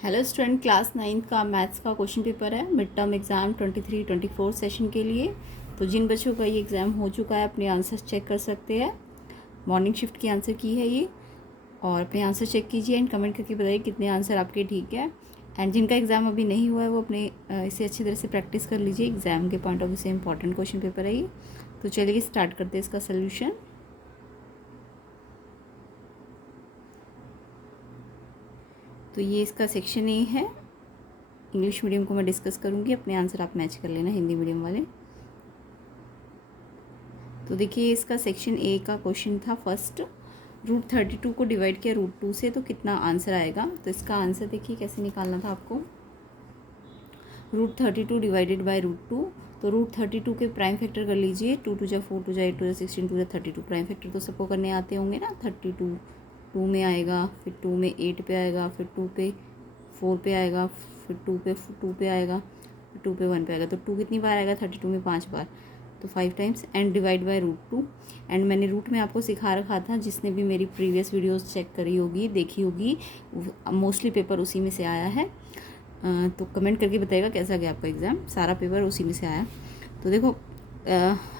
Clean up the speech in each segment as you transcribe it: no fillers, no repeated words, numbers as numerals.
Hello student, class 9th का maths का question paper है मिड टर्म एग्ज़ाम 23-24 सेशन के लिए। तो जिन बच्चों का ये एग्ज़ाम हो चुका है अपने आंसर्स चेक कर सकते हैं। मॉर्निंग शिफ्ट की आंसर की है ये, और अपने आंसर चेक कीजिए एंड कमेंट करके बताइए कितने आंसर आपके ठीक है। एंड जिनका एग्ज़ाम अभी नहीं हुआ है वो अपने इसे अच्छी तरह से प्रैक्टिस कर लीजिए। एग्ज़ाम के पॉइंट ऑफ व्यू से इंपॉर्टेंट क्वेश्चन पेपर है ये। तो चलिए स्टार्ट करते हैं इसका सोल्यूशन। तो ये इसका सेक्शन ए है। इंग्लिश मीडियम को मैं डिस्कस करूँगी, अपने आंसर आप मैच कर लेना हिंदी मीडियम वाले। तो देखिए इसका सेक्शन ए का क्वेश्चन था फर्स्ट, √32 को डिवाइड किया √2 से तो कितना आंसर आएगा। तो इसका आंसर देखिए कैसे निकालना था आपको। √32 डिवाइडेड बाय √2, तो √32 के प्राइम फैक्टर कर लीजिए। 2 2 जा 4, 2 जा 8, 2 जा 16, 2 जा 32। प्राइम फैक्टर तो सबको करने आते होंगे ना। 32 2 में आएगा, फिर 2 में 8 पे आएगा, फिर 2 पे 4 पे आएगा, फिर 2 पे 2 पे आएगा, फिर 2 पे 1 पे आएगा। तो 2 कितनी बार आएगा 32 में 5 बार, तो 5 times. And divide by √2। And मैंने रूट में आपको सिखा रखा था, जिसने भी मेरी प्रीवियस वीडियोस चेक करी होगी, देखी होगी, मोस्टली पेपर उसी में से आया है। तो कमेंट करके बताइएगा कैसा गया आपका एग्ज़ाम। सारा पेपर उसी में से आया। तो देखो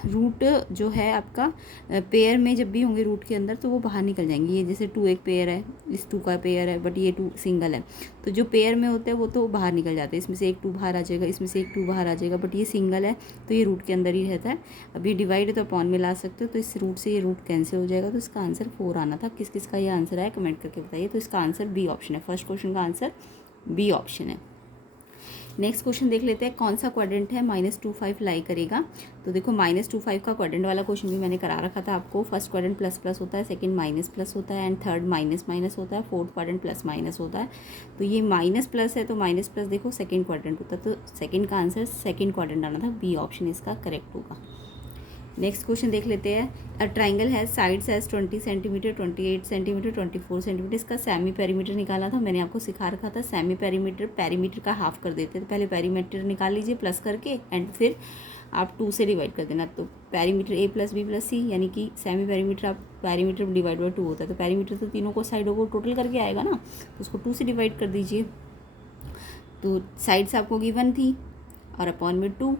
रूट जो है आपका पेयर में जब भी होंगे रूट के अंदर तो वो बाहर निकल जाएंगे। ये जैसे 2 एक पेयर है, इस 2 का पेयर है, बट ये 2 सिंगल है। तो जो पेयर में होते हैं वो तो बाहर निकल जाते हैं। इसमें से एक 2 बाहर आ जाएगा, इसमें से एक 2 बाहर आ जाएगा, बट ये सिंगल है तो ये रूट के अंदर ही रहता है। अब ये डिवाइड है तो अपॉन में ला सकते हो, तो इस रूट से ये रूट कैंसिल हो जाएगा। तो इसका आंसर 4 आना था। किस किस का ये आंसर है कमेंट करके बताइए। तो इसका आंसर बी ऑप्शन है। फर्स्ट क्वेश्चन का आंसर बी ऑप्शन है। नेक्स्ट क्वेश्चन देख लेते हैं। कौन सा क्वाड्रेंट है -2 5 लाई करेगा। तो देखो -2 5 का क्वाड्रेंट वाला क्वेश्चन भी मैंने करा रखा था आपको। फर्स्ट क्वाड्रेंट प्लस प्लस होता है, सेकंड माइनस प्लस होता है, एंड थर्ड माइनस माइनस होता है, फोर्थ क्वाड्रेंट प्लस माइनस होता है। तो ये माइनस प्लस है तो माइनस प्लस देखो सेकंड क्वाड्रेंट होता है। तो सेकंड का आंसर सेकंड क्वाड्रेंट आना था। बी ऑप्शन इसका करेक्ट होगा। नेक्स्ट क्वेश्चन देख लेते हैं। अ ट्राइंगल है sides as 20 centimetre, 28 centimetre, 24 centimetre. इसका सेमी पेरीमीटर निकालना था। मैंने आपको सिखा रखा था सेमी पेरीमीटर पेरीमीटर का हाफ कर देते। तो पहले पेरीमीटर निकाल लीजिए प्लस करके, एंड फिर आप 2 से डिवाइड कर देना। तो पेरीमीटर A + B + C, यानी कि सेमी पेरीमीटर आप पेरीमीटर डिवाइड बाई 2 होता है। तो पेरीमीटर तो तीनों को साइडों को टोटल करके आएगा ना, तो उसको 2 से डिवाइड कर दीजिए। तो साइड्स आपको गिवन थी और अपॉन में 2,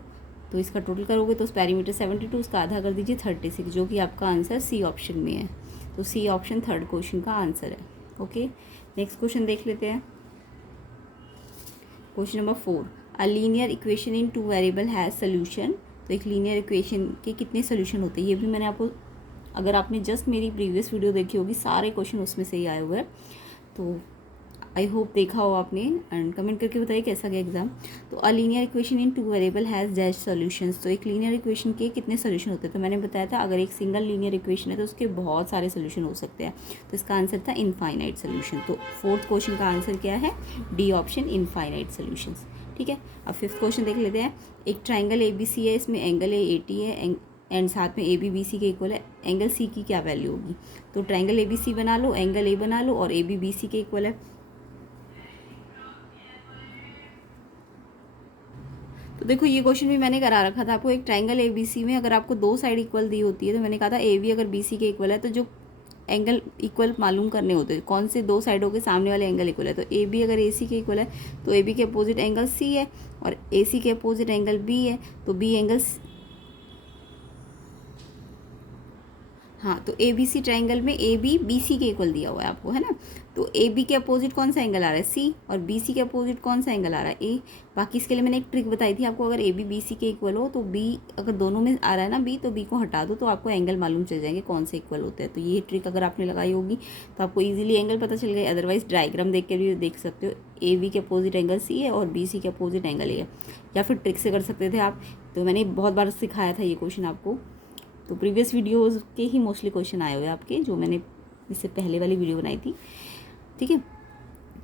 तो इसका टोटल करोगे तो उस पेरीमीटर 72, उसका आधा कर दीजिए 36, जो कि आपका आंसर सी ऑप्शन में है। तो सी ऑप्शन थर्ड क्वेश्चन का आंसर है। ओके, नेक्स्ट क्वेश्चन देख लेते हैं। Question number 4, a linear equation in 2 variable has solution. तो एक लीनियर इक्वेशन के कितने सोल्यूशन होते हैं, ये भी मैंने आपको, अगर आपने जस्ट मेरी प्रीवियस वीडियो देखी होगी, सारे क्वेश्चन उसमें से ही आए हुए हैं। तो आई होप देखा हो आपने, एंड कमेंट करके बताइए कैसा गया एग्जाम। तो a linear equation in 2 variable has dash solutions. तो एक लीनियर इक्वेशन के कितने सोल्यूशन होते हैं। तो मैंने बताया था अगर एक सिंगल लीनियर इक्वेशन है तो उसके बहुत सारे सोल्यूशन हो सकते हैं। तो इसका आंसर था इनफाइनाइट सोल्यूशन। तो फोर्थ क्वेश्चन का आंसर क्या है, डी ऑप्शन, इनफाइनाइट सोल्यूशंस। ठीक है, अब फिफ्थ क्वेश्चन देख लेते हैं। एक ट्राइंगल ABC है, इसमें एंगल AT है एंड साथ में AB BC के इक्वल है। एंगल C की क्या वैल्यू होगी। तो ट्राइंगल ABC बना लो, एंगल A बना लो, और AB BC के इक्वल है। तो देखो ये क्वेश्चन भी मैंने करा रखा था आपको। एक ट्राइंगल ABC में अगर आपको 2 साइड इक्वल दी होती है, तो मैंने कहा था AB अगर BC के इक्वल है तो जो एंगल इक्वल मालूम करने होते हैं, कौन से 2 साइडों के सामने वाले एंगल इक्वल है। तो AB अगर AC के इक्वल है तो AB के अपोजिट एंगल C है, और AC के अपोजिट एंगल B है, तो B एंगल, हाँ, तो ABC ट्राइंगल में AB BC के इक्वल दिया हुआ है आपको, है ना। तो AB के अपोजिट कौन सा एंगल आ रहा है C, और BC के अपोजिट कौन सा एंगल आ रहा है A। बाकी इसके लिए मैंने एक ट्रिक बताई थी आपको। अगर AB BC के इक्वल हो तो B, अगर दोनों में आ रहा है ना B, तो B को हटा दो तो आपको एंगल मालूम चल जाएंगे कौन से इक्वल होते हैं। तो ये ट्रिक अगर आपने लगाई होगी तो आपको ईजिली एंगल पता चल गए। अदरवाइज डायग्राम देख के भी देख सकते हो, AB के अपोजिट एंगल C है और BC के अपोजिट एंगल A है, या फिर ट्रिक से कर सकते थे आप। तो मैंने बहुत बार सिखाया था ये क्वेश्चन आपको। तो प्रीवियस वीडियोज़ के ही मोस्टली क्वेश्चन आए हुए आपके, जो मैंने इससे पहले वाली वीडियो बनाई थी। ठीक है,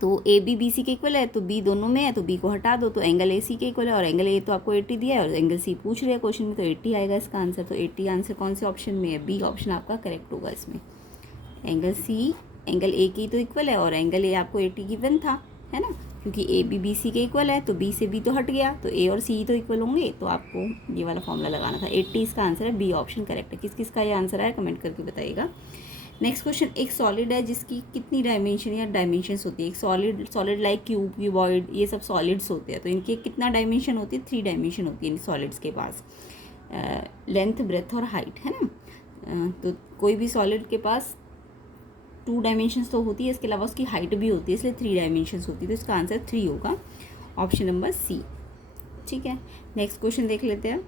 तो AB BC के इक्वल है तो B दोनों में है, तो B को हटा दो तो एंगल AC के इक्वल है, और एंगल A तो आपको 80 दिया है और एंगल C पूछ रहे हैं क्वेश्चन में, तो 80 आएगा इसका आंसर। तो 80 आंसर कौन से ऑप्शन में है, B ऑप्शन आपका करेक्ट होगा इसमें। एंगल C एंगल A की तो इक्वल है, और एंगल A आपको 80 गिवन था, है ना, क्योंकि AB BC के इक्वल है। तो B से B तो हट गया, तो A और C तो इक्वल होंगे, तो आपको ये वाला फॉर्मूला लगाना था। 80 इसका आंसर है, बी ऑप्शन करेक्ट है। किस किस का ये आंसर है कमेंट करके बताइएगा। नेक्स्ट क्वेश्चन, एक सॉलिड है जिसकी कितनी डायमेंशन या डायमेंशंस होती है। एक सॉलिड लाइक क्यूब, क्यूबॉइड, ये सब सॉलिड्स होते हैं, तो इनके कितना डायमेंशन होती है, 3 डायमेंशन होती है इन सॉलिड्स के पास, लेंथ, ब्रेथ और हाइट, है ना। तो कोई भी सॉलिड के पास 2 डायमेंशंस तो होती है, इसके अलावा उसकी हाइट भी होती है, इसलिए 3 डायमेंशंस होती है, तो इसका आंसर 3 होगा, ऑप्शन नंबर सी। ठीक है, नेक्स्ट क्वेश्चन देख लेते हैं।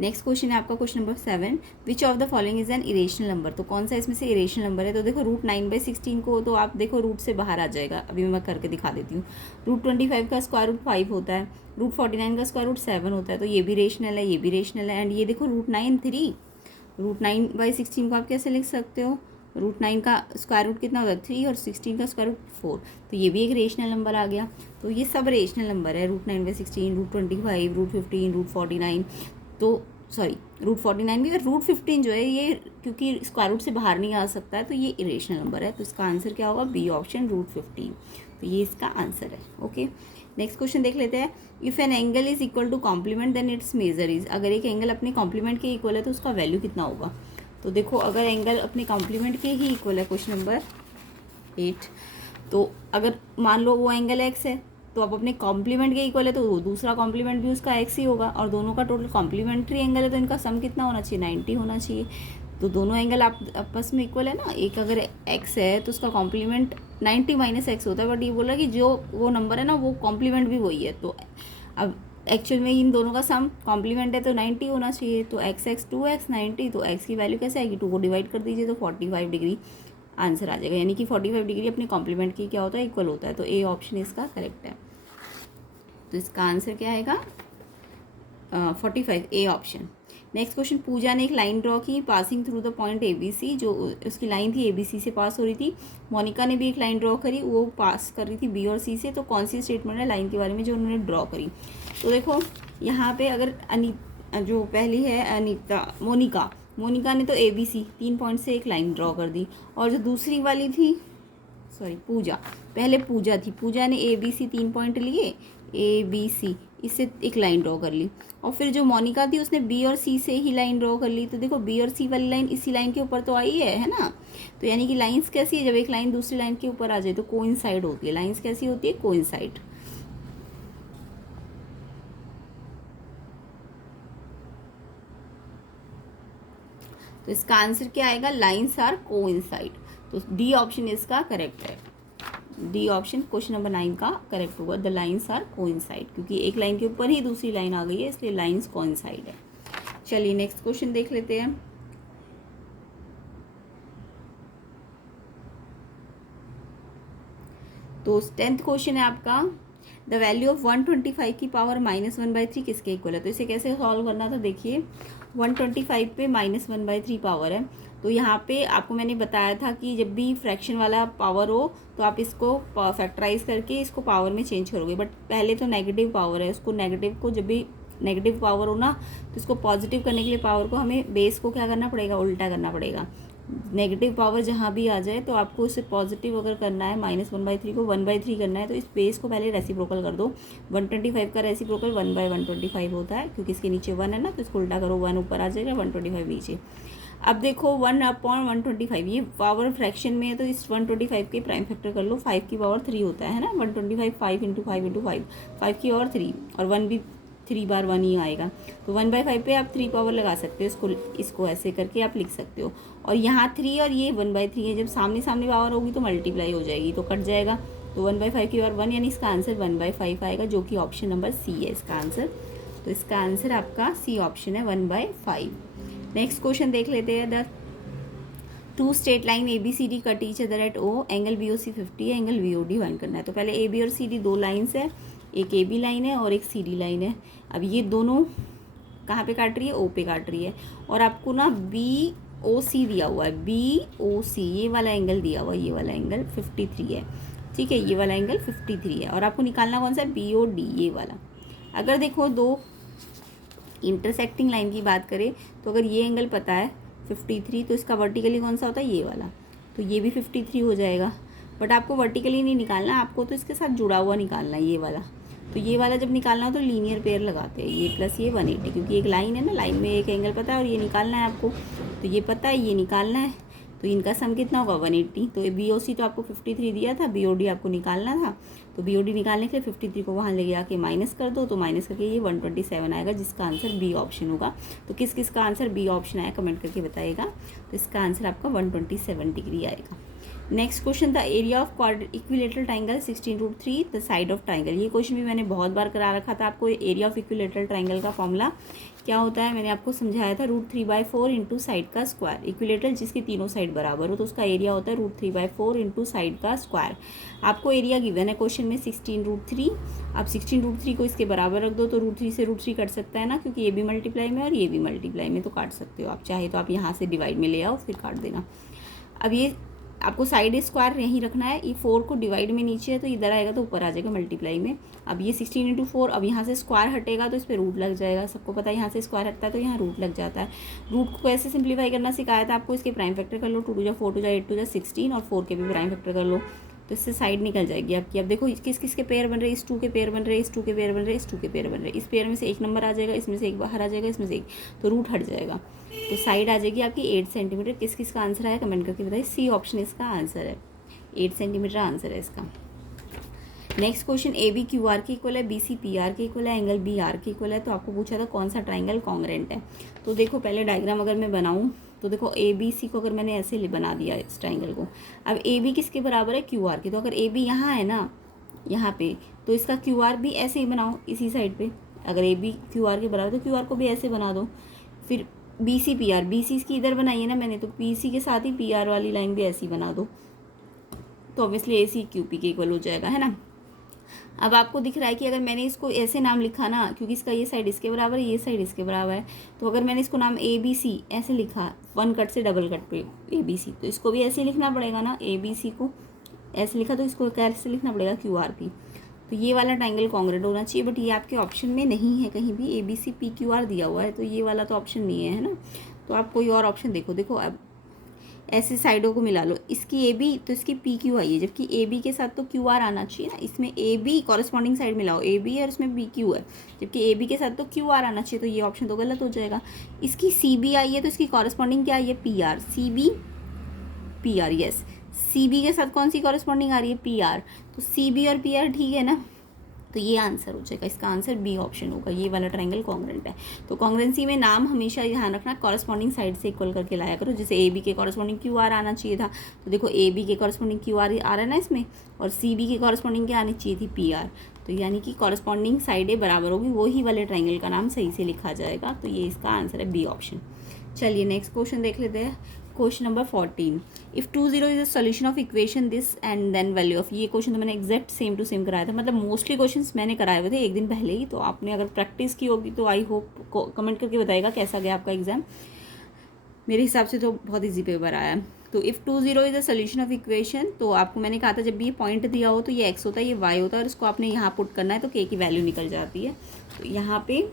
नेक्स्ट क्वेश्चन है आपका question number 7, which of the following is an irrational number. तो कौन सा इसमें से इरेशनल नंबर है। तो देखो √9/16 को तो आप देखो रूट से बाहर आ जाएगा, अभी मैं करके दिखा देती हूँ। √25 का स्क्वायर रूट 5 होता है, √49 का स्क्वायर रूट 7 होता है, तो ये भी रेशनल है, ये भी रेशनल है। एंड ये देखो √9 3, √9/16 को आप कैसे लिख सकते हो, √9 का स्क्वायर रूट कितना होता है 3 और 16 का स्क्वायर रूट 4, तो ये भी एक रेशनल नंबर आ गया। तो ये सब रेशनल नंबर है, √9/16, √25, √15, √49, तो सॉरी √49 भी, और √15 जो है ये क्योंकि स्क्वायर रूट से बाहर नहीं आ सकता है, तो ये इरेशनल नंबर है, तो इसका आंसर क्या होगा, बी ऑप्शन √15, तो ये इसका आंसर है। ओके, नेक्स्ट क्वेश्चन देख लेते हैं। If an angle is equal to complement then its measure is. अगर एक एंगल अपने कॉम्प्लीमेंट के इक्वल है तो उसका वैल्यू कितना होगा। तो देखो अगर एंगल अपने कॉम्प्लीमेंट के ही इक्वल है, क्वेश्चन नंबर 8, तो अगर मान लो वो एंगल एक्स है, तो अब अपने कॉम्प्लीमेंट के इक्वल है, तो दूसरा कॉम्प्लीमेंट भी उसका एक्स ही होगा, और दोनों का टोटल कॉम्प्लीमेंट्री एंगल है, तो इनका सम कितना होना चाहिए, 90 होना चाहिए। तो दोनों एंगल आप आपस में इक्वल है ना, एक अगर एक्स है तो उसका कॉम्प्लीमेंट 90 - x होता है, बट ये बोला कि जो वो नंबर है ना वो कॉम्प्लीमेंट भी वही है, तो अब एक्चुअल में इन दोनों का सम कॉम्प्लीमेंट है तो 90 होना चाहिए। तो x 2x 90, तो x की वैल्यू कैसे आएगी, 2 को डिवाइड कर दीजिए तो 45 डिग्री आंसर आ जाएगा, यानी कि 45 डिग्री अपने कॉम्प्लीमेंट की क्या होता है, इक्वल होता है, तो ए ऑप्शन इसका करेक्ट है। तो इसका आंसर क्या आएगा, 45, ए ऑप्शन। नेक्स्ट क्वेश्चन, पूजा ने एक लाइन ड्रॉ की passing through the point ABC, जो उसकी लाइन थी ABC से पास हो रही थी। मोनिका ने भी एक लाइन ड्रॉ करी, वो पास कर रही थी B और C से, तो कौन सी स्टेटमेंट है लाइन के बारे में जो उन्होंने ड्रॉ करी। तो देखो यहाँ पे अगर जो पहली है मोनिका ने तो ABC 3 पॉइंट से एक लाइन ड्रॉ कर दी, और जो दूसरी वाली थी पूजा, पहले पूजा ने ABC 3 पॉइंट लिए, ABC इससे एक लाइन ड्रॉ कर ली, और फिर जो मोनिका थी उसने B और C से ही लाइन ड्रॉ कर ली। तो देखो B और C वाली लाइन इसी लाइन के ऊपर तो आई है ना। तो यानी कि लाइंस कैसी है, जब एक लाइन दूसरी लाइन के ऊपर आ जाए तो कोइंसाइड होती है। लाइंस कैसी होती है, कोइंसाइड। तो इसका आंसर क्या आएगा, लाइंस आर कोइंसाइड, तो डी ऑप्शन इसका करेक्ट है। डी ऑप्शन क्वेश्चन नंबर 9 का करेक्ट होगा, द लाइंस आर कोइंसाइड, क्योंकि एक लाइन के ऊपर ही दूसरी लाइन आ गई है, इसलिए लाइंस कोइंसाइड है। चलिए नेक्स्ट क्वेश्चन देख लेते हैं। तो 10th क्वेश्चन है आपका, द वैल्यू ऑफ 125 की पावर -1/3 किसके इक्वल है। तो इसे कैसे सॉल्व करना था, देखिए 125 पे -1/3 पावर है, तो यहाँ पे आपको मैंने बताया था कि जब भी फ्रैक्शन वाला पावर हो तो आप इसको फैक्टराइज करके इसको पावर में चेंज करोगे, बट पहले तो नेगेटिव पावर है, उसको नेगेटिव को जब भी नेगेटिव पावर हो ना, तो इसको पॉजिटिव करने के लिए पावर को हमें बेस को क्या करना पड़ेगा, उल्टा करना पड़ेगा। नेगेटिव पावर जहाँ भी आ जाए तो आपको इसे पॉजिटिव अगर करना है, -1/3 को 1/3 करना है, तो इस बेस को पहले रेसिप्रोकल कर दो। 125 का रेसिप्रोकल 1/125 होता है, क्योंकि इसके नीचे 1 है ना, तो इसको उल्टा करो, 1 ऊपर आ जाएगा, 125 नीचे। अब देखो 1/125 ये पावर फ्रैक्शन में है, तो इस 125 के प्राइम फैक्टर कर लो, 5 की पावर 3 होता है ना, 125 5 × 5 × 5, 5 की पावर 3, और 1 भी 3 बार 1 ही आएगा, तो 1/5 पे आप 3 पावर लगा सकते हो, इसको ऐसे करके आप लिख सकते हो। और यहाँ 3 और ये 1/3 है, जब सामने सामने पावर होगी तो मल्टीप्लाई हो जाएगी, तो कट जाएगा, तो 1/5 की पावर 1, यानी इसका आंसर 1/5 आएगा, जो कि ऑप्शन नंबर सी है इसका आंसर। तो इसका आंसर आपका सी ऑप्शन है, 1/5। नेक्स्ट क्वेश्चन देख लेते हैं, the 2 straight line ABCD cut each other at O, angle BOC 50 है, एंगल BOD फाइंड करना है। तो पहले AB और CD 2 लाइन्स है, एक AB लाइन है और एक CD लाइन है। अब ये दोनों कहाँ पे काट रही है, O पे काट रही है, और आपको ना BOC दिया हुआ है, BOC ये वाला एंगल दिया हुआ है, ये वाला एंगल 53 है, ठीक है, ये वाला एंगल 53 है, और आपको निकालना कौन सा है, BOD ये वाला। अगर देखो दो इंटरसेक्टिंग लाइन की बात करें, तो अगर ये एंगल पता है 53, तो इसका वर्टिकली कौन सा होता है, ये वाला, तो ये भी 53 हो जाएगा। बट आपको वर्टिकली नहीं निकालना, आपको तो इसके साथ जुड़ा हुआ निकालना है, ये वाला। तो ये वाला जब निकालना हो तो लीनियर पेयर लगाते हैं, ये प्लस ये 180, क्योंकि एक लाइन है ना, लाइन में एक एंगल पता है और ये निकालना है आपको, तो ये पता है, ये निकालना है, तो इनका सम कितना होगा 180। तो BOC तो आपको 53 दिया था, BOD आपको निकालना था, तो BOD निकालने के लिए 53 को वहाँ ले आके माइनस कर दो, तो माइनस करके ये 127 आएगा, जिसका आंसर बी ऑप्शन होगा। तो किस किस का आंसर बी ऑप्शन आया कमेंट करके बताइएगा। तो इसका आंसर आपका 127 डिग्री आएगा। Next question, the area of equilateral triangle 16√3 the side of triangle. ये क्वेश्चन भी मैंने बहुत बार करा रखा था आपको। एरिया ऑफ इक्विलेटरल ट्राइंगल का फॉर्मूला क्या होता है मैंने आपको समझाया था, √3/4 इंटू साइड का स्क्वायर। इक्विलेटरल जिसकी तीनों साइड बराबर हो तो उसका एरिया होता है √3/4 इंटू साइड का स्क्वायर। आपको एरिया गिवन है क्वेश्चन में 16√3। आप 16√3 को इसके बराबर रख दो तो √3 से √3 कट सकता है ना, क्योंकि ये भी मल्टीप्लाई में और ये भी मल्टीप्लाई में, तो काट सकते हो आप। चाहे तो आप यहाँ से डिवाइड में ले आओ फिर काट देना। अब ये आपको साइड स्क्वायर यहीं रखना है। ये 4 को डिवाइड में नीचे है तो इधर आएगा तो ऊपर आ जाएगा मल्टीप्लाई में। अब ये 16 × 4, अब यहाँ से स्क्वायर हटेगा तो इस पर रूट लग जाएगा। सबको पता है यहाँ से स्क्वायर हटता है तो यहाँ रूट लग जाता है। रूट को कैसे सिंप्लीफाई करना सिखाया था आपको, इसके प्राइम फैक्टर कर लो, 2 × 4 = 8 × 16 और 4 के भी प्राइम फैक्टर कर लो, तो इससे साइड निकल जाएगी आपकी। अब देखो किस किस के पेयर बन रहे हैं, इस 2 के पेयर बन रहे हैं, इस 2 के पेयर बन रहे हैं, इस 2 के पेयर बन रहे हैं। इस पेयर में से एक नंबर आ जाएगा, इसमें से एक बाहर आ जाएगा, इसमें से एक, तो रूट हट जाएगा, तो साइड आ जाएगी आपकी 8 सेंटीमीटर। किस किस का आंसर आया कमेंट करके बताइए। सी ऑप्शन इसका आंसर है, 8 सेंटीमीटर आंसर है इसका। नेक्स्ट क्वेश्चन, AB QR के इक्वल है, BC PR के इक्वल है, एंगल BR के इक्वल है। तो आपको पूछा था कौन सा ट्राइंगल कॉन्ग्रेंट है। तो देखो पहले डायग्राम अगर मैं बनाऊँ तो देखो ABC को अगर मैंने ऐसे बना दिया इस ट्राइंगल को, अब AB किसके बराबर है, QR के। तो अगर AB यहाँ है ना, यहाँ पे, तो इसका QR भी ऐसे ही बनाओ इसी साइड पे। अगर AB QR के बराबर तो QR को भी ऐसे बना दो। फिर BC PR, BC इसकी इधर बनाई है ना मैंने, तो BC के साथ ही PR वाली लाइन भी ऐसी बना दो, तो ऑब्वियसली AC QP के इक्वल हो जाएगा, है ना। अब आपको दिख रहा है कि अगर मैंने इसको ऐसे नाम लिखा ना, क्योंकि इसका ये साइड इसके बराबर है, ये साइड इसके बराबर है, तो अगर मैंने इसको नाम ABC ऐसे लिखा, 1 कट से डबल कट पे ABC, तो इसको भी ऐसे लिखना पड़ेगा ना। ABC को ऐसे लिखा तो इसको कैसे लिखना पड़ेगा, QRP। तो ये वाला ट्राइंगल कॉन्ग्रेंट होना चाहिए, बट ये आपके ऑप्शन में नहीं है कहीं भी। ABC PQR दिया हुआ है, तो ये वाला तो ऑप्शन नहीं है ना। तो आप कोई और ऑप्शन देखो। देखो अब ऐसे साइडों को मिला लो, इसकी AB तो इसकी PQ आई है, जबकि AB के साथ तो QR आना चाहिए ना। इसमें AB कॉरस्पॉन्डिंग साइड मिलाओ, AB है और इसमें PQ है, जबकि AB के साथ तो QR आना चाहिए, तो ये ऑप्शन तो गलत हो जाएगा। इसकी CB आई है तो इसकी कॉरस्पॉन्डिंग क्या आई है, PR। CB PR, yes, CB के साथ कौन सी कॉरस्पॉन्डिंग आ रही है, PR। तो CB और PR ठीक है ना, तो ये आंसर हो जाएगा। इसका आंसर बी ऑप्शन होगा, ये वाला ट्राइंगल कॉन्ग्रेंट है। तो कॉन्ग्रेंसी में नाम हमेशा ध्यान रखना, कॉरस्पॉन्डिंग साइड से इक्वल करके लाया करो। जैसे AB के कॉरस्पॉन्डिंग QR आना चाहिए था, तो देखो AB के कॉरस्पॉन्डिंग QR आ रहा है ना इसमें, और CB के कॉरस्पॉन्डिंग क्या आनी चाहिए थी, PR। तो यानी कि कॉरस्पॉन्डिंग साइडें बराबर होगी, वही वाले ट्राइंगल का नाम सही से लिखा जाएगा। तो ये इसका आंसर है बी ऑप्शन। चलिए नेक्स्ट क्वेश्चन देख लेते हैं। Question number 14, if 20 is a solution of equation this and then value of. ये क्वेश्चन तो मैंने एग्जैक्ट सेम टू सेम कराया था, मतलब मोस्टली क्वेश्चंस मैंने कराए हुए थे एक दिन पहले ही। तो आपने अगर प्रैक्टिस की होगी तो आई होप कमेंट करके बताएगा कैसा गया आपका एग्जाम। मेरे हिसाब से तो बहुत ईजी पेपर आया है। तो if 20 is a solution of equation, तो आपको मैंने कहा था जब भी ये पॉइंट दिया हो तो ये x होता है, ये y होता है, और इसको आपने यहाँ पुट करना है तो k की वैल्यू निकल जाती है। तो यहाँ पे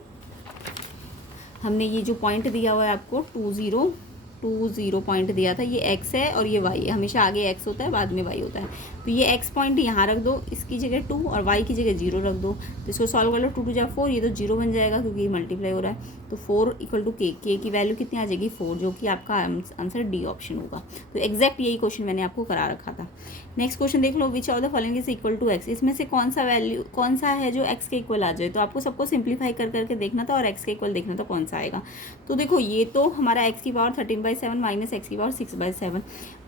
हमने ये जो पॉइंट दिया हुआ है आपको 20 पॉइंट दिया था, ये x है और ये y है। हमेशा आगे x होता है बाद में y होता है। तो ये x पॉइंट यहाँ रख दो, इसकी जगह 2 और y की जगह 0 रख दो। तो इसको सॉल्व कर लो, 2 × 4, ये तो 0 बन जाएगा क्योंकि ये मल्टीप्लाई हो रहा है। तो 4 = k की वैल्यू कितनी आ जाएगी, 4, जो कि आपका आंसर डी ऑप्शन होगा। तो एग्जैक्ट यही क्वेश्चन मैंने आपको करा रखा था। नेक्स्ट क्वेश्चन देख लो, which of the following is equal to x। इसमें से कौन सा है जो x के इक्वल आ जाए। तो आपको सबको सिंप्लीफाई कर करके देखना था और x के इक्वल देखना था कौन सा आएगा। तो देखो ये तो हमारा x की पावर 13/7 माइनस x की पावर 6/7।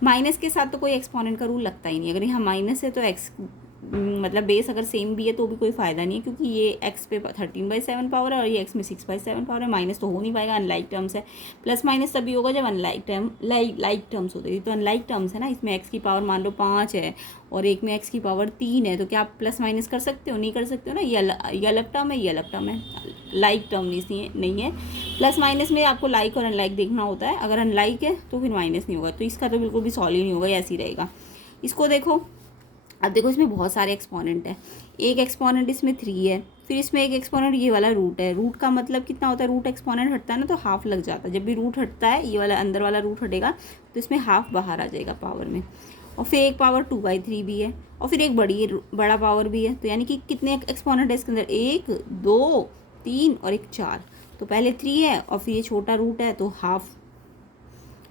माइनस के साथ तो कोई एक्सपोनेंट का रूल लगता ही नहीं। अगर यहाँ माइनस है तो x मतलब बेस अगर सेम भी है तो भी कोई फ़ायदा नहीं है, क्योंकि ये x पे 13/7 पावर है और ये x में 6/7 पावर है। माइनस तो हो नहीं पाएगा, अनलाइक टर्म्स है। प्लस माइनस तभी होगा जब लाइक टर्म्स होते हैं। तो अनलाइक टर्म्स है ना, इसमें x की पावर मान लो 5 है और एक में x की पावर 3 है, तो क्या आप प्लस माइनस कर सकते हो, नहीं कर सकते हो ना। ये अलग टर्म है, ये अलग टर्म है, लाइक टर्म नहीं है। प्लस माइनस में आपको लाइक और अनलाइक देखना होता है। अगर अनलाइक है तो फिर माइनस नहीं होगा, तो इसका तो बिल्कुल भी सॉल्व ही नहीं होगा, ऐसे ही रहेगा। इसको देखो, अब देखो इसमें बहुत सारे एक्सपोनेंट है। एक एक्सपोनेंट इसमें 3 है, फिर इसमें एक एक्सपोनेंट ये वाला रूट है। रूट का मतलब कितना होता है, रूट एक्सपोनेंट हटता है ना तो हाफ लग जाता है। जब भी रूट हटता है, ये वाला अंदर वाला रूट हटेगा तो इसमें हाफ बाहर आ जाएगा पावर में। और फिर एक पावर 2/3 भी है, और फिर एक बड़ा पावर भी है। तो यानी कि कितने एक्सपोनेंट है इसके अंदर, 1 2 3 और एक 4। तो पहले 3 है और फिर ये छोटा रूट है तो हाफ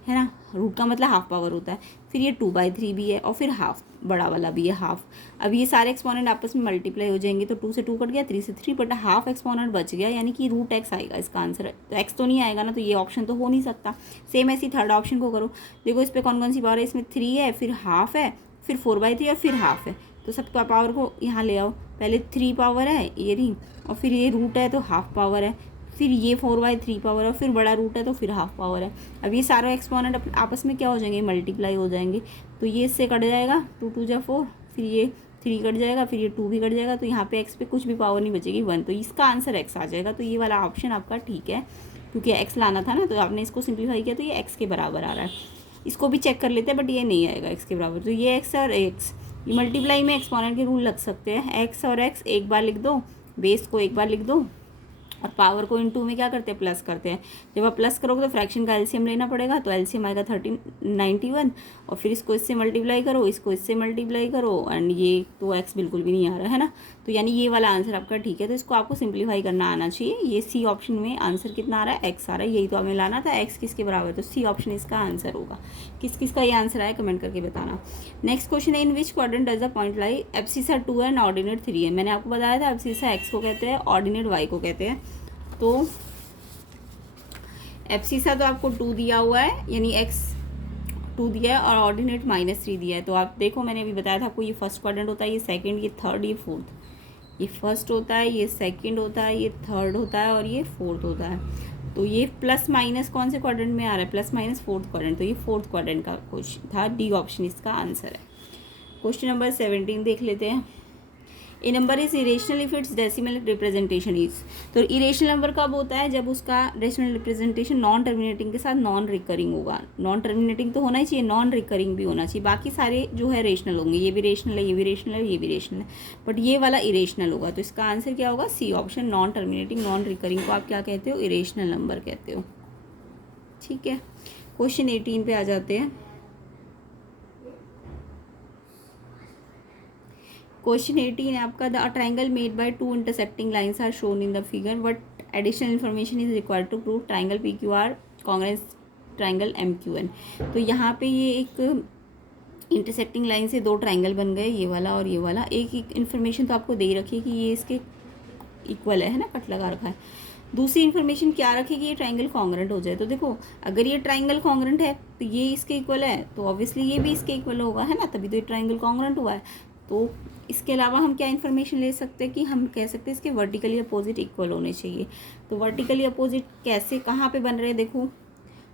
है ना, रूट का मतलब हाफ पावर होता है। फिर ये 2/3 भी है और फिर हाफ बड़ा वाला भी है हाफ। अब ये सारे एक्सपोनेंट आपस में मल्टीप्लाई हो जाएंगे तो 2 से 2 कट गया, 3 से 3, बट हाफ एक्सपोनेंट बच गया, यानी कि रूट एक्स आएगा इसका आंसर। तो एक्स तो नहीं आएगा ना, तो ये ऑप्शन तो हो नहीं सकता। सेम ऐसी थर्ड ऑप्शन को करो, देखो इस पर कौन कौन सी पावर है, इसमें 3 है, फिर हाफ है, फिर 4/3 और फिर हाफ है। तो सबका पावर को यहाँ ले आओ, पहले 3 पावर है ये रही, और फिर ये रूट है तो हाफ पावर है, फिर ये 4/3 पावर है, फिर बड़ा रूट है तो फिर हाफ पावर है। अब ये सारे एक्सपोनेंट आपस में क्या हो जाएंगे, मल्टीप्लाई हो जाएंगे। तो ये इससे कट जाएगा, 2 2 जा 4, फिर ये 3 कट जाएगा, फिर ये 2 भी कट जाएगा, तो यहाँ पे एक्स पे कुछ भी पावर नहीं बचेगी, 1। तो इसका आंसर एक्स आ जाएगा। तो ये वाला ऑप्शन आपका ठीक है, क्योंकि एक्स लाना था ना, तो आपने इसको सिंप्लीफाई किया तो ये एक्स के बराबर आ रहा है। इसको भी चेक कर लेते हैं, बट ये नहीं आएगा एक्स के बराबर। तो ये एक्स और एक्स, ये मल्टीप्लाई में एक्सपोनेंट के रूल लग सकते हैं। एक्स और एक्स एक बार लिख दो, बेस को एक बार लिख दो, और पावर को इनटू में क्या करते हैं, प्लस करते हैं। जब आप प्लस करोगे तो फ्रैक्शन का एलसीएम लेना पड़ेगा, तो एलसीएम आएगा 1391, और फिर इसको इससे मल्टीप्लाई करो, इसको इससे मल्टीप्लाई करो, एंड ये तो एक्स बिल्कुल भी नहीं आ रहा है ना। तो यानी ये वाला आंसर आपका ठीक है। तो इसको आपको सिंप्लीफाई करना आना चाहिए। ये सी ऑप्शन में आंसर कितना आ रहा है, एक्स आ रहा है, यही तो हमें लाना था, एक्स किसके बराबर है, तो सी ऑप्शन इसका आंसर होगा। किस किस का ये आंसर आया कमेंट करके बताना। नेक्स्ट क्वेश्चन है, in which quadrant does the point lie, abscissa 2 है, ऑर्डिनेट 3 है। मैंने आपको बताया था एब्सिसा एक्स को कहते हैं, ऑर्डिनेट वाई को कहते हैं। तो एब्सिसा तो आपको 2 दिया हुआ है, यानी एक्स 2 दिया है, और ऑर्डिनेट -3 दिया है। तो आप देखो, मैंने अभी बताया था आपको, ये फर्स्ट क्वाड्रेंट होता है, ये सेकंड, ये थर्ड, ये फोर्थ। ये फर्स्ट होता है, ये सेकंड होता है, ये थर्ड होता है, और ये फोर्थ होता है। तो ये प्लस माइनस कौन से क्वाड्रेंट में आ रहा है, प्लस माइनस फोर्थ क्वाड्रेंट। तो ये फोर्थ क्वाड्रेंट का क्वेश्चन था, डी ऑप्शन इसका आंसर है। क्वेश्चन नंबर 17 देख लेते हैं। A number is irrational if its decimal representation is. तो इरेशनल नंबर कब होता है, जब उसका डेसिमल रिप्रेजेंटेशन नॉन टर्मिनेटिंग के साथ नॉन रिकरिंग होगा। नॉन टर्मिनेटिंग तो होना ही चाहिए, नॉन रिकरिंग भी होना चाहिए। बाकी सारे जो है रेशनल होंगे, ये भी रेशनल है, ये भी रेशनल है, ये भी रेशनल है, बट ये वाला इरेशनल होगा। तो इसका आंसर क्या होगा, C option, non terminating non recurring को आप क्या कहते हो, इरेशनल नंबर कहते हो। ठीक है, क्वेश्चन 18 पे आ जाते हैं। क्वेश्चन 18 है आपका, the triangle made by 2 intersecting lines are shown in the figure, what additional information is required to prove triangle P Q R congruence triangle M Q N. तो यहाँ पे ये एक इंटरसेक्टिंग लाइन से 2 ट्राइंगल बन गए, ये वाला और ये वाला। एक इन्फॉर्मेशन तो आपको दे ही रखी है कि ये इसके इक्वल है ना, कट लगा रखा है। दूसरी इन्फॉर्मेशन क्या रखेगी, ये ट्राइंगल कॉन्ग्रेंट हो जाए। तो देखो, अगर ये ट्राइंगल कॉन्ग्रेंट है तो ये इसके इक्वल है, तो ऑब्वियसली ये भी इसके इक्वल होगा, है ना, तभी तो ये ट्राइंगल कॉन्ग्रेंट हुआ है। तो इसके अलावा हम क्या इन्फॉर्मेशन ले सकते हैं कि हम कह सकते हैं इसके वर्टिकली अपोजिट इक्वल होने चाहिए। तो वर्टिकली अपोजिट कैसे, कहाँ पे बन रहे हैं देखो,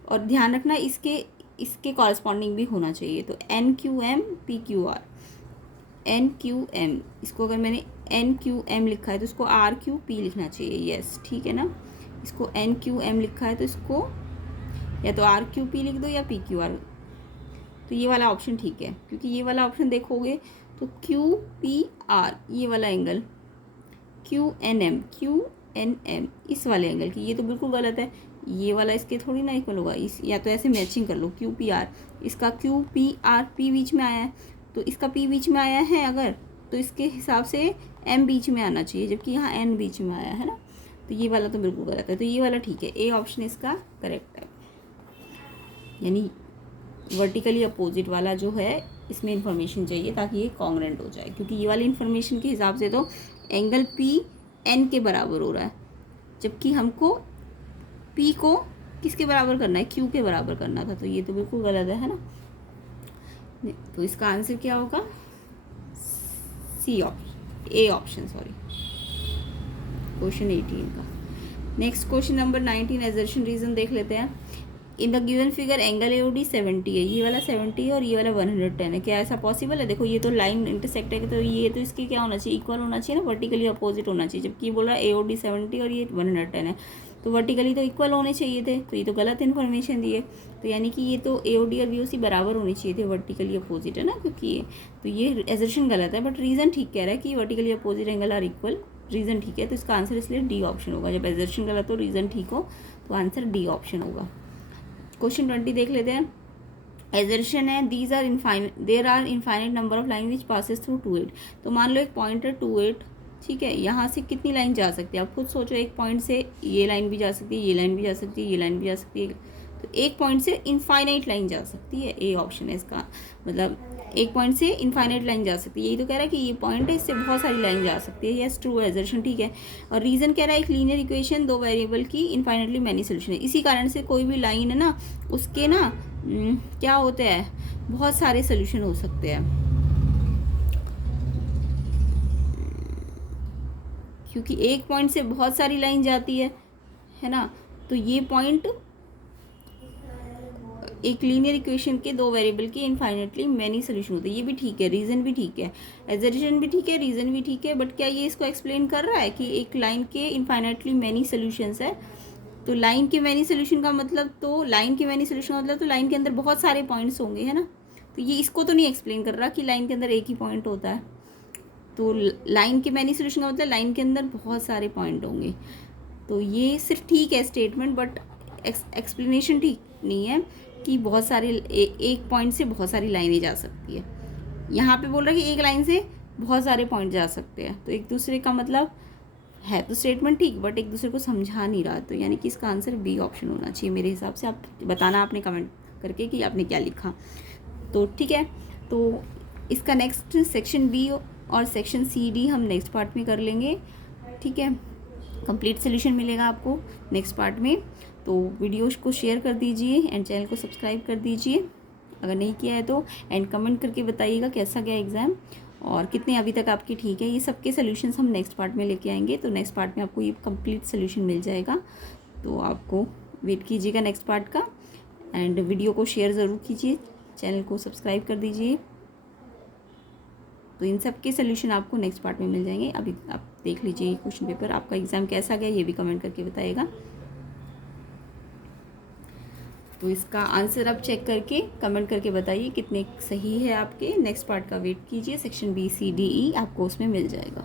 और ध्यान रखना इसके कॉरस्पॉन्डिंग भी होना चाहिए। तो NQM PQR, NQM, इसको अगर मैंने NQM लिखा है तो इसको RQP लिखना चाहिए। यस, ठीक है ना, इसको NQM लिखा है तो इसको या तो RQP लिख दो या PQR। तो ये वाला ऑप्शन ठीक है, क्योंकि ये वाला ऑप्शन देखोगे तो QPR, ये वाला एंगल, QNM इस वाले एंगल की, ये तो बिल्कुल गलत है। ये वाला इसके थोड़ी ना इक्वल होगा, इस या तो ऐसे मैचिंग कर लो, QPR, इसका QPR P बीच में आया है, तो इसका P बीच में आया है अगर, तो इसके हिसाब से M बीच में आना चाहिए, जबकि यहाँ N बीच में आया है ना। तो ये वाला तो बिल्कुल गलत है, तो ये वाला ठीक है, ए ऑप्शन इसका करेक्ट है। यानी वर्टिकली अपोजिट वाला जो है, इसमें इन्फॉर्मेशन चाहिए ताकि ये कॉन्ग्रेंट हो जाए, क्योंकि ये वाली इन्फॉर्मेशन के हिसाब से तो एंगल PN के बराबर हो रहा है, जबकि हमको P को किसके बराबर करना है, Q के बराबर करना था। तो ये तो बिल्कुल गलत है ना। तो इसका आंसर क्या होगा, C option, A option, sorry, question 18 का। Next question number 19, assertion reason देख लेते हैं। In the given figure angle AOD 70 है, ये वाला 70 है और ये वाला 110 है। क्या ऐसा पॉसिबल है? देखो, ये तो लाइन इंटरसेक्ट है, तो ये तो इसके क्या होना चाहिए, इक्वल होना चाहिए ना, वर्टिकली अपोजिट होना चाहिए। जबकि ये बोल रहा है AOD 70 और ये 110 है, तो वर्टिकली तो इक्वल होने चाहिए थे, तो ये तो गलत इन्फॉर्मेशन दी है। तो यानी कि ये तो AOD और VOC बराबर होने चाहिए थे, वर्टिकली अपोजिट है ना, क्योंकि ये तो ये एजर्शन गलत है, बट रीज़न ठीक कह रहा है कि vertically opposite angle are equal, reason ठीक है। तो इसका आंसर इसलिए डी ऑप्शन होगा। जब एजर्शन गलत हो, रीज़न ठीक हो, तो आंसर डी ऑप्शन होगा। क्वेश्चन 20 देख लेते हैं। एजर्शन है, these are infinite, there are infinite number of line which passes through 2 8। तो मान लो एक पॉइंट है 2 8, ठीक है, यहाँ से कितनी लाइन जा सकती है आप खुद सोचो। एक पॉइंट से ये लाइन भी जा सकती है, ये लाइन भी जा सकती है, ये लाइन भी जा सकती है, तो एक पॉइंट से इनफाइनाइट लाइन जा सकती है, ए ऑप्शन है इसका, मतलब एक पॉइंट से इनफाइनाइट लाइन जा सकती है। यही तो कह रहा है कि ये पॉइंट है, इससे बहुत सारी लाइन जा सकती है। यस ट्रू एजर्शन, ठीक है। और रीज़न कह रहा है एक लीनियर इक्वेशन दो वेरिएबल की इनफाइनाइटली मैनी सोल्यूशन है। इसी कारण से कोई भी लाइन है ना, उसके ना क्या होते हैं, बहुत सारे सोल्यूशन हो सकते हैं, क्योंकि एक पॉइंट से बहुत सारी लाइन जाती है ना। तो ये पॉइंट एक लीनियर इक्वेशन के दो वेरिएबल की इनफाइनाइटली मैनी सोल्यूशन होते हैं। ये भी ठीक है, रीज़न भी ठीक है, एजर्शन भी ठीक है, रीज़न भी ठीक है, बट क्या ये इसको एक्सप्लेन कर रहा है कि एक लाइन के इनफाइनाइटली मैनी सोल्यूशंस है? तो लाइन के मैनी सोल्यूशन का मतलब, तो लाइन के मैनी सोल्यूशन मतलब तो लाइन के अंदर बहुत सारे पॉइंट्स होंगे, है ना। तो ये इसको तो नहीं एक्सप्लेन कर रहा कि लाइन के अंदर एक ही पॉइंट होता है। तो लाइन के मैनी सोल्यूशन का मतलब लाइन के अंदर बहुत सारे पॉइंट होंगे। तो ये सिर्फ ठीक है स्टेटमेंट, बट एक्सप्लेनेशन ठीक नहीं है कि बहुत सारे एक पॉइंट से बहुत सारी लाइनें जा सकती है। यहाँ पे बोल रहा है कि एक लाइन से बहुत सारे पॉइंट जा सकते हैं। तो एक दूसरे का मतलब है तो स्टेटमेंट ठीक, बट एक दूसरे को समझा नहीं रहा। तो यानी कि इसका आंसर बी ऑप्शन होना चाहिए मेरे हिसाब से। आप बताना आपने कमेंट करके कि आपने क्या लिखा। तो ठीक है, तो इसका नेक्स्ट सेक्शन बी और सेक्शन सी डी हम नेक्स्ट पार्ट में कर लेंगे, ठीक है। कंप्लीट सोल्यूशन मिलेगा आपको नेक्स्ट पार्ट में। तो वीडियो को शेयर कर दीजिए एंड चैनल को सब्सक्राइब कर दीजिए अगर नहीं किया है तो, एंड कमेंट करके बताइएगा कैसा गया एग्ज़ाम और कितने अभी तक आपके ठीक है। ये सबके सोल्यूशंस हम नेक्स्ट पार्ट में लेके आएंगे। तो नेक्स्ट पार्ट में आपको ये कंप्लीट सोल्यूशन मिल जाएगा। तो आपको वेट कीजिएगा नेक्स्ट पार्ट का, एंड वीडियो को शेयर ज़रूर कीजिए, चैनल को सब्सक्राइब कर दीजिए। तो इन सब के सोल्यूशन आपको नेक्स्ट पार्ट में मिल जाएंगे। अभी आप देख लीजिए क्वेश्चन पेपर, आपका एग्ज़ाम कैसा गया ये भी कमेंट करके बताइएगा। तो इसका आंसर आप चेक करके कमेंट करके बताइए कितने सही है आपके। नेक्स्ट पार्ट का वेट कीजिए, section B C D E आपको उसमें मिल जाएगा।